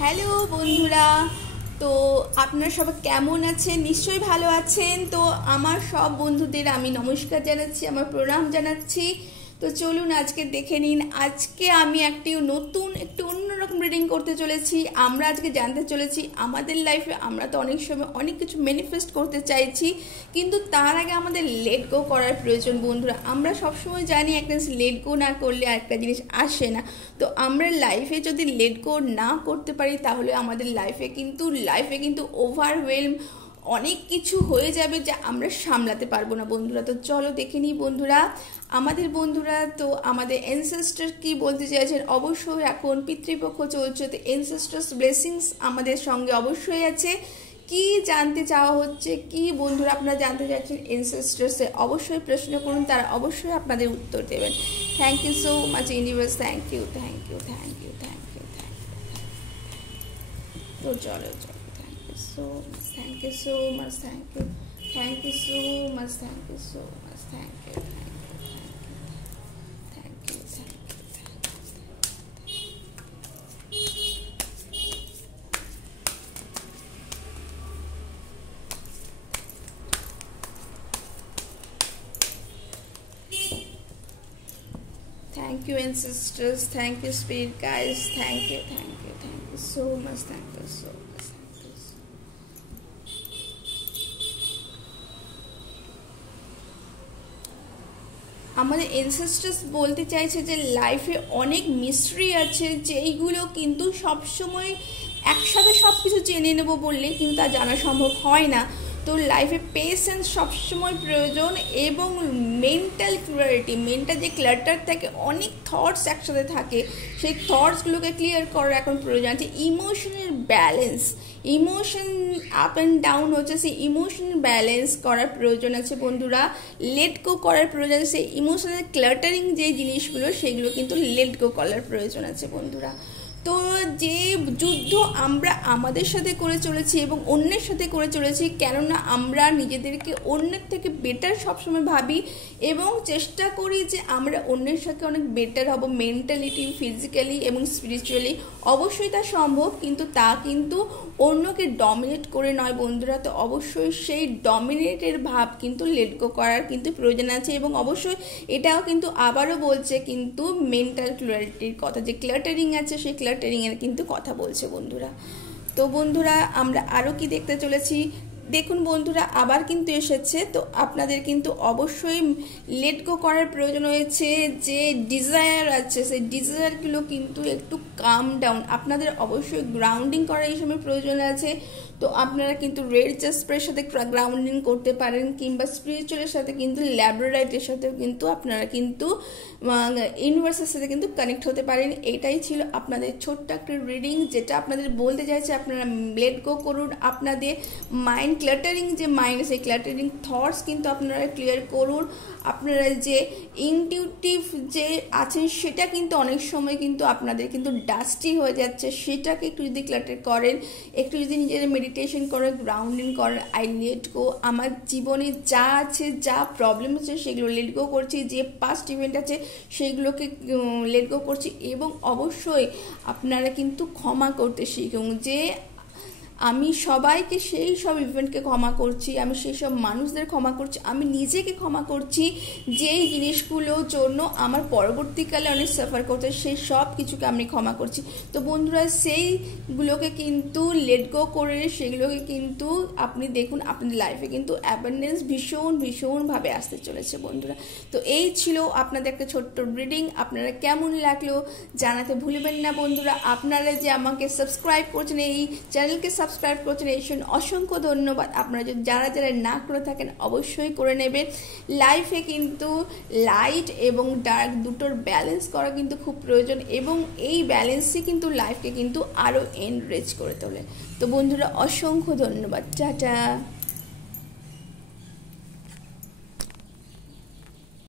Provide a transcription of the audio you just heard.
Hello বন্ধুরা, তো আপনারা সবাই কেমন আছেন? নিশ্চয়ই ভালো আছেন। তো আমার সব বন্ধুদের আমি নমস্কার জানাচ্ছি, আমার প্রণাম জানাচ্ছি। তো চলুন আজকে দেখে নিন। আজকে আমি একটু অন্যরকম রিডিং করতে চলেছি। আমরা আজকে জানতে চলেছি আমাদের লাইফে আমরা তো অনেক সময় অনেক কিছু ম্যানিফেস্ট করতে চাইছি, কিন্তু তার আগে আমাদের লেট গো করার প্রয়োজন বন্ধুরা। আমরা সবসময় জানি একটা জিনিস লেট গো না করলে একটা জিনিস আসে না। তো আমরা লাইফে যদি লেট গো না করতে পারি তাহলে আমাদের লাইফে কিন্তু ওভারওয়েলম অনেক কিছু হয়ে যাবে যা আমরা সামলাতে পারবো না বন্ধুরা। তো চলো দেখে নিই বন্ধুরা, আমাদের অ্যানসেস্টার কি বলতে চাইছেন। অবশ্যই এখন পিতৃপক্ষ চলছে, তো অ্যানসেস্টার্স ব্লেসিংস আমাদের সঙ্গে অবশ্যই আছে। কি জানতে চাওয়া হচ্ছে, কি বন্ধুরা আপনারা জানতে চাচ্ছেন অ্যানসেস্টার্সে, অবশ্যই প্রশ্ন করুন, তারা অবশ্যই আপনাদের উত্তর দেবেন। Thank you so much universe, thank you. তো চলো thank you so much, thank you so much, thank you. Thank you ancestors, thank you spirit guys, thank you so much, thank you so much. আমাদের ancestors বলতে চাইছে যে লাইফে অনেক mystery আছে, যেইগুলো কিন্তু সবসময় একসাথে সব কিছু জেনে নেবো বললে কিন্তু তা জানা সম্ভব হয় না। তো লাইফে পেশেন্স সবসময় প্রয়োজন এবং মেন্টাল যে ক্লাটার থাকে, অনেক থটস একসাথে থাকে, সেই থটসগুলোকে ক্লিয়ার করার এখন প্রয়োজন আছে। ইমোশনের balance, emotion up and down হচ্ছে, সেই ইমোশনাল ব্যালেন্স করার প্রয়োজন আছে বন্ধুরা। লেট গো করার প্রয়োজন আছে, সেই ইমোশনাল ক্লাটারিং যে জিনিসগুলো সেগুলো কিন্তু লেট গো করার প্রয়োজন আছে বন্ধুরা। তো যে যুদ্ধ আমরা আমাদের সাথে করে চলেছি এবং অন্যের সাথে করে চলেছি, কেননা আমরা নিজেদেরকে অন্যের থেকে বেটার সবসময় ভাবি এবং চেষ্টা করি যে আমরা অন্যের সাথে অনেক বেটার হব মেন্টালিটি, ফিজিক্যালি এবং স্পিরিচুয়ালি। অবশ্যই তা সম্ভব, কিন্তু তা কিন্তু অন্যকে ডমিনেট করে নয় বন্ধুরা। তো অবশ্যই সেই ডমিনেটের ভাব কিন্তু লেট গো করার কিন্তু প্রয়োজন আছে। এবং অবশ্যই এটাও কিন্তু আবারও বলছে কিন্তু মেন্টাল ক্লিয়ারিটির কথা, যে ক্লাটারিং আছে সেই ক্লাটারিংয়ের কিন্তু কথা বলছে বন্ধুরা। তো বন্ধুরা আমরা আরও কি দেখতে চলেছি দেখুন বন্ধুরা, আবার কিন্তু এসেছে। তো আপনাদের কিন্তু অবশ্যই লেট গো করার প্রয়োজন হয়েছে। যে ডিজায়ার আছে সেই ডিজায়ারগুলো কিন্তু একটু কাম ডাউন, আপনাদের অবশ্যই গ্রাউন্ডিং করার এই সময় প্রয়োজন আছে। তো আপনারা কিন্তু রেড জাসপারের সাথে গ্রাউন্ডিং করতে পারেন, কিংবা স্পিরিচুয়ালের সাথে কিন্তু ল্যাব্রাডাইটের সাথেও কিন্তু আপনারা কিন্তু ইউনিভার্সের সাথে কিন্তু কানেক্ট হতে পারেন। এটাই ছিল আপনাদের ছোট্ট একটা রিডিং, যেটা আপনাদের বলতে চাইছে আপনারা লেট গো করুন। আপনাদের মাইন্ড ক্লাটারিং, যে মাইন্ড সেই ক্লাটারিং থটস কিন্তু আপনারা ক্লিয়ার করুন। আপনারা যে ইনটিউটিভ যে আছেন সেটা কিন্তু অনেক সময় কিন্তু আপনাদের কিন্তু ডাস্টি হয়ে যাচ্ছে, সেটাকে একটু যদি ক্লাটার করেন, একটু যদি নিজেদের মেডিটেশন করেন, গ্রাউন্ডিং করেন, আই লেট গো, আমার জীবনে যা আছে, যা প্রবলেম আছে সেগুলো লেট গো করছি, যে পাস্ট ইভেন্ট আছে সেইগুলোকে লেট গো করছি। এবং অবশ্যই আপনারা কিন্তু ক্ষমা করতে শিখুন, যে আমি সবাইকে সেই সব ইভেন্টকে ক্ষমা করছি, আমি সেই সব মানুষদের ক্ষমা করছি, আমি নিজেকে ক্ষমা করছি যেই জিনিসগুলোর জন্য আমার পরবর্তীকালে অনেক সাফার করতে, সেই সব কিছুকে আমি ক্ষমা করছি। তো বন্ধুরা সেইগুলোকে কিন্তু লেট গো করে সেগুলোকে কিন্তু আপনি দেখুন আপনাদের লাইফে কিন্তু অ্যাবান্ডেন্স ভীষণভাবে আসতে চলেছে বন্ধুরা। তো এই ছিল আপনাদের একটা ছোট্ট রিডিং। আপনারা কেমন লাগলো জানাতে ভুলবেন না বন্ধুরা। আপনারা যে আমাকে সাবস্ক্রাইব করছেন, এই চ্যানেলকে সাবস্ক্রাইব করছেন, এই জন্য অসংখ্য ধন্যবাদ। আপনারা যদি যারা না করে থাকেন অবশ্যই করে নেবেন। লাইফে কিন্তু লাইট এবং ডার্ক দুটোর ব্যালেন্স করা কিন্তু খুব প্রয়োজন, এবং এই ব্যালেন্সই কিন্তু লাইফকে কিন্তু আরও এনরিচ করে তোলে। তো বন্ধুরা অসংখ্য ধন্যবাদ, টাটা।